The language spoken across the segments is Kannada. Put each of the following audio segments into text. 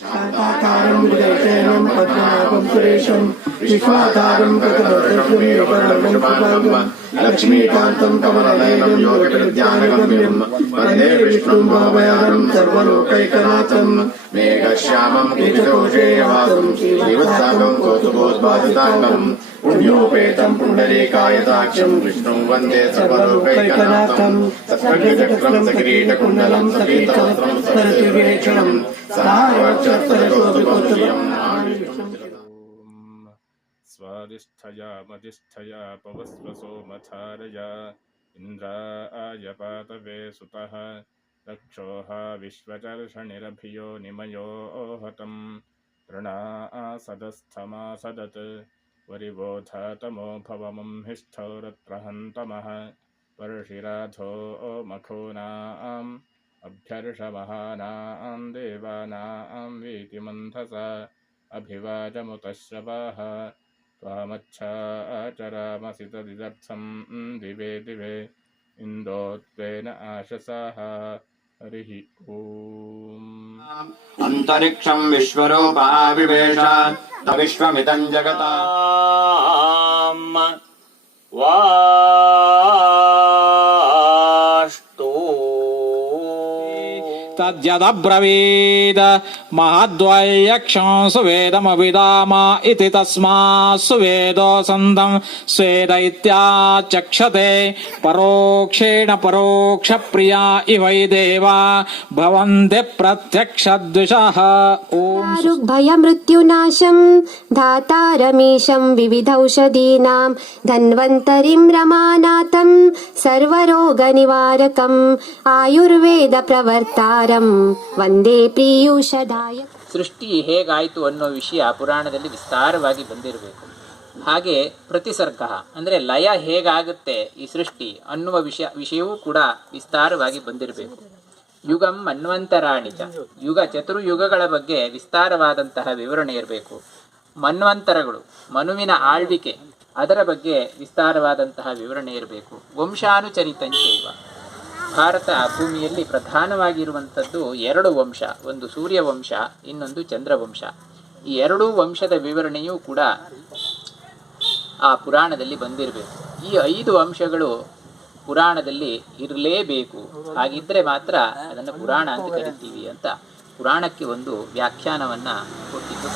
शान्ताकारं हृदयशयनं पद्मनाभं सुरेशं विश्वाधारं गगनसदृशं योगनर्मं सुभागं लक्ष्मीकान्तं कमलनयनं योगिविद्यानगम्यं वन्दे विष्णुं भावयानं सर्वलोकैकनाथं मेघश्यामं पीतकोशेयवासं श्रीवत्सागं कौस्तुभोद्भासिताङ्गं पुण्योपेतं पुण्डरीकायताक्षं विष्णुं वन्दे सर्वलोकैकनाथं सत्सङ्गचक्रं सकिरीटकुण्डलं सपीतवस्त्रं सरसिवेक्षणं स्वादिष्ठया पवस्वसो मथारया इन्द्राय पातवे सुतः रक्षोः विश्वचर्षणिरभियो निमयो हतं तृणासदस्थमासदत् वरिबोधतमो भवमं हिष्ठोरत्रहन्तमः वर्षिराधो मखोनाम् अभ्यर्षमहानां देवानां वीतिमन्थसा अभिवाजमुतश्रवाः त्वामच्छाचरामसि तदिदर्थं दिवे दिवे इन्दोत्वेन आशसाः हरिः ॐ अन्तरिक्षं विश्वरूपाविवेश तविश्वमिदं जगताम् वास्तु तद्यदब्रवीद महद्वैयक्षं सुवेदमविदाम इति तस्मात् सुवेदो सन्दं स्वेद इत्याचक्षते परोक्षेण परोक्षप्रिया इवै देवा भवन्ति प्रत्यक्षद्विषः भयमृत्युनाशं धातारमीशं विविधौषधीनां धन्वन्तरिं रमानाथं सर्वरोगनिवारकम् आयुर्वेद प्रवर्तारं ವಂದೇ ಪ್ರೀಯೂಷದಾಯ. ಸೃಷ್ಟಿ ಹೇಗಾಯಿತು ಅನ್ನೋ ವಿಷಯ ಪುರಾಣದಲ್ಲಿ ವಿಸ್ತಾರವಾಗಿ ಬಂದಿರಬೇಕು. ಹಾಗೆ ಪ್ರತಿಸರ್ಗ ಅಂದರೆ ಲಯ ಹೇಗಾಗುತ್ತೆ ಈ ಸೃಷ್ಟಿ ಅನ್ನುವ ವಿಷಯವೂ ಕೂಡ ವಿಸ್ತಾರವಾಗಿ ಬಂದಿರಬೇಕು. ಯುಗಂ ಮನ್ವಂತರಾಣಿಚ, ಯುಗ ಚತುರ್ಯುಗಗಳ ಬಗ್ಗೆ ವಿಸ್ತಾರವಾದಂತಹ ವಿವರಣೆ ಇರಬೇಕು. ಮನ್ವಂತರಗಳು ಮನುವಿನ ಆಳ್ವಿಕೆ ಅದರ ಬಗ್ಗೆ ವಿಸ್ತಾರವಾದಂತಹ ವಿವರಣೆ ಇರಬೇಕು. ವಂಶಾನುಚರಿತಂಚೈವ, ಭಾರತ ಭೂಮಿಯಲ್ಲಿ ಪ್ರಧಾನವಾಗಿರುವಂಥದ್ದು ಎರಡು ವಂಶ, ಒಂದು ಸೂರ್ಯವಂಶ, ಇನ್ನೊಂದು ಚಂದ್ರವಂಶ. ಈ ಎರಡೂ ವಂಶದ ವಿವರಣೆಯೂ ಕೂಡ ಆ ಪುರಾಣದಲ್ಲಿ ಬಂದಿರಬೇಕು. ಈ 5 ಅಂಶಗಳು ಪುರಾಣದಲ್ಲಿ ಇರಲೇಬೇಕು, ಹಾಗಿದ್ರೆ ಮಾತ್ರ ಅದನ್ನು ಪುರಾಣ ಅಂತ ಕರಿತೀವಿ ಅಂತ ಪುರಾಣಕ್ಕೆ ಒಂದು ವ್ಯಾಖ್ಯಾನವನ್ನ ಕೊಟ್ಟಿದ್ದು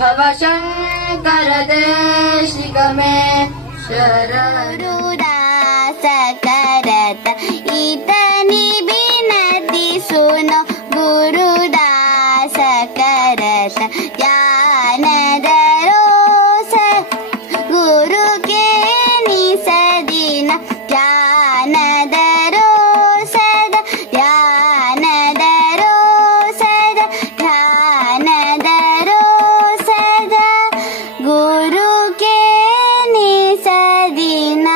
भवशङ्करदेशिकमे शरणुदासकरत इतनि बिनति सुनो गुरुदासकरत ज्ञानदरोस गुरु के निसदिन ज्ञानदरोसद ज्ञानदरोसद ध्यानदरोसद गुरु के निसदिन.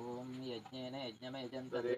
ಓಂ ಯಜ್ಞೇನ ಯಜ್ಞಮಯಜಂತದೆ